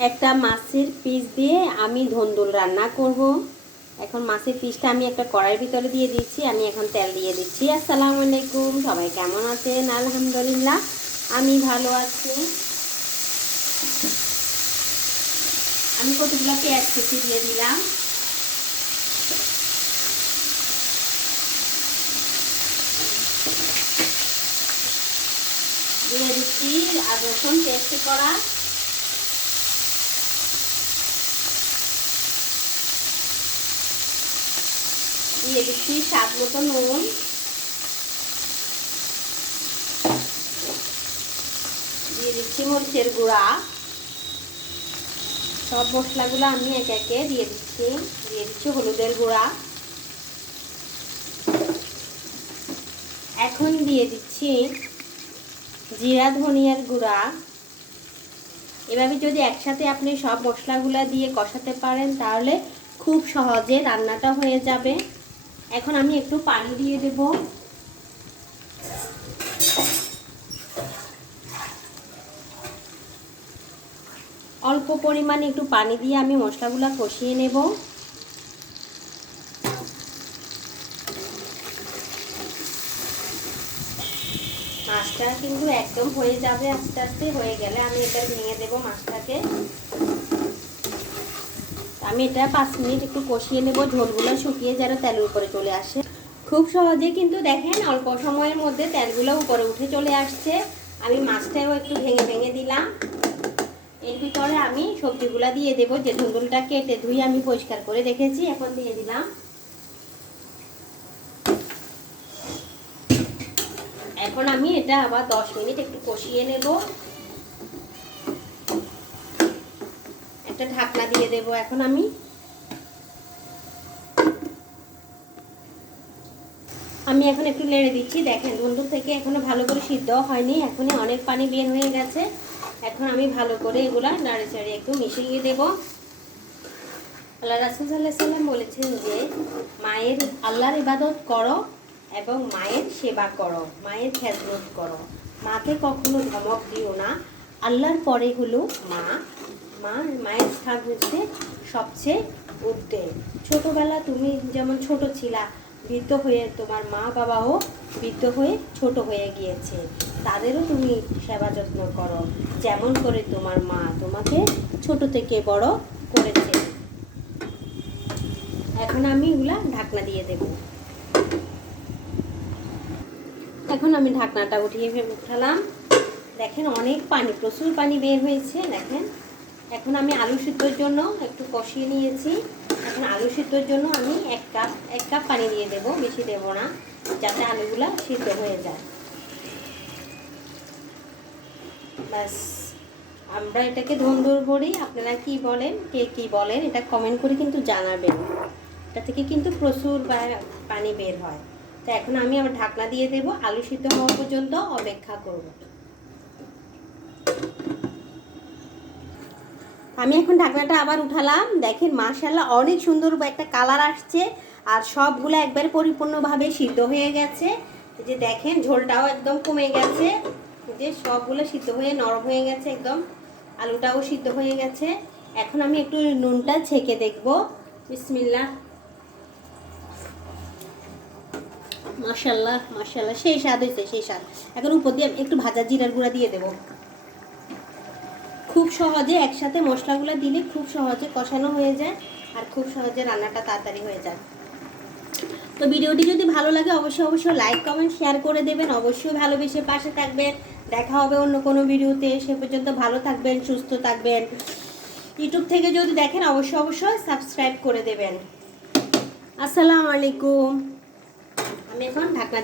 একটা মাছের পিস দিয়ে আমি ধন্দুল রান্না করব। এখন মাছের পিসটা আমি একটা কড়াইয়ের ভিতরে দিয়ে দিচ্ছি। আমি এখন তেল দিয়ে দিচ্ছি। আসসালামু আলাইকুম, সবাই কেমন আছেন? আলহামদুলিল্লাহ আমি ভালো আছি। আমি কতগুলো পেঁয়াজ কুচি দিয়ে দিলাম। দিয়ে দিচ্ছি আদা রসুন পেস্ট করা। দিয়ে দিচ্ছি স্বাদ মতো নুন। দিয়ে দিচ্ছি মরিচের গুঁড়া। সব মশলাগুলো আমি একে একে দিয়ে দিচ্ছি। দিয়ে দিচ্ছি হলুদের গুঁড়া। এখন দিয়ে দিচ্ছি জিরা ধনিয়ার গুঁড়া। এভাবে যদি একসাথে আপনি সব মশলাগুলো দিয়ে কষাতে পারেন তাহলে খুব সহজে রান্নাটা হয়ে যাবে। এখন আমি একটু পানি দিয়ে দেব। অল্প পরিমাণে একটু পানি দিয়ে আমি মশলাগুলো কষিয়ে নেব। মাছটা কিন্তু একদম হয়ে যাবে, আস্তে আস্তে হয়ে গেলে আমি এটা ভেঙে দেব মাছটাকে। আমি এটা 5 মিনিট একটু কষিয়ে নেব, ঝোলগুলো শুকিয়ে যেন তেলের উপরে চলে আসে। খুব সহজে কিন্তু দেখেন অল্প সময়ের মধ্যে তেলগুলো উপরে উঠে চলে আসছে। আমি মাছটাও একটু ভেঙে ভেঙে দিলাম। এর ভিতরে আমি সবজিগুলো দিয়ে দেব, যে ধুন্দুলটা কেটে ধুয়ে আমি পরিষ্কার করে রেখেছি। এখন দিয়ে দিলাম। এখন আমি এটা আবার 10 মিনিট একটু কষিয়ে নেব। একটা ঢাকনা দিয়ে দেব। এখন আমি এখন একটু নেড়ে দিচ্ছি। দেখেন ধুন্দুল থেকে এখনো ভালো করে সিদ্ধ হয়নি, এখনই অনেক পানি বের হয়ে গেছে। এখন আমি ভালো করে এগুলা নাড়ে চাড়ে একটু মিশিয়ে দেব। আল্লাহ রাসূল সাল্লাল্লাহু আলাইহি ওয়াসাল্লাম বলেছেন যে আল্লাহর ইবাদত করো এবং মায়ের সেবা করো, মায়ের খেদমত করো। মাকে কখনো ধমক দিও না। আল্লাহর পরে হলো মা। মায়ের স্থান হচ্ছে সবচেয়ে ঊর্ধ্বে। ছোটবেলা তুমি যেমন ছোট ছিলা, বৃদ্ধ হয়ে তোমার মা বাবাও বৃদ্ধ হয়ে ছোট হয়ে গিয়েছে, তাদেরও তুমি সেবা যত্ন করো যেমন করে তোমার মা তোমাকে ছোট থেকে বড় করেছে। এখন আমি এগুলা ঢাকনা দিয়ে দেব। এখন আমি ঢাকনাটা উঠালাম। দেখেন অনেক পানি, প্রচুর পানি বের হয়েছে। দেখেন এখন আমি আলু সিদ্ধর জন্য একটু কষিয়ে নিয়েছি। এখন আলু সিদ্ধর জন্য আমি এক কাপ পানি দিয়ে দেব, বেশি দেব না, যাতে আলুগুলা সিদ্ধ হয়ে যায়। ব্যাস, আমরা এটাকে ধন্দুল বড়ি, আপনারা কি বলেন, কে কি বলেন এটা কমেন্ট করে কিন্তু জানাবেন। এটা থেকে কিন্তু প্রচুর পানি বের হয়। তো এখন আমি আবার ঢাকনা দিয়ে দেব, আলু সিদ্ধ হওয়া পর্যন্ত অপেক্ষা করব। আমি এখন ঢাকনাটা আবার উঠালাম। দেখেন মাশাআল্লাহ অনেক সুন্দর একটা কালার আসছে, আর সবগুলো একবার পরিপূর্ণভাবে সিদ্ধ হয়ে গেছে। এই যে দেখেন ঝোলটাও একদম কমে গেছে, যে সবগুলো সিদ্ধ হয়ে নরম হয়ে গেছে, একদম আলুটাও সিদ্ধ হয়ে গেছে। এখন আমি একটু নুনটা ছেঁকে দেখব। বিসমিল্লাহ। মাশাআল্লাহ মাশাআল্লাহ, সেই স্বাদ হয়েছে, সেই স্বাদ। এখন উপর দিয়ে একটু ভাজা জিরার গুঁড়া দিয়ে দেবো। খুব সহজে একসাথে মশলাগুলো দিলে খুব সহজে কষানো হয়ে যায়, আর খুব সহজে রান্নাটা তাড়াতাড়ি হয়ে যায়। তো ভিডিওটি যদি ভালো লাগে অবশ্যই লাইক কমেন্ট শেয়ার করে দেবেন। অবশ্যই ভালোবেসে পাশে থাকবেন। দেখা হবে অন্য কোনো ভিডিওতে। সে পর্যন্ত ভালো থাকবেন, সুস্থ থাকবেন। ইউটিউব থেকে যদি দেখেন অবশ্যই সাবস্ক্রাইব করে দেবেন। আসসালামু আলাইকুম। আমি এখন ঢাকনা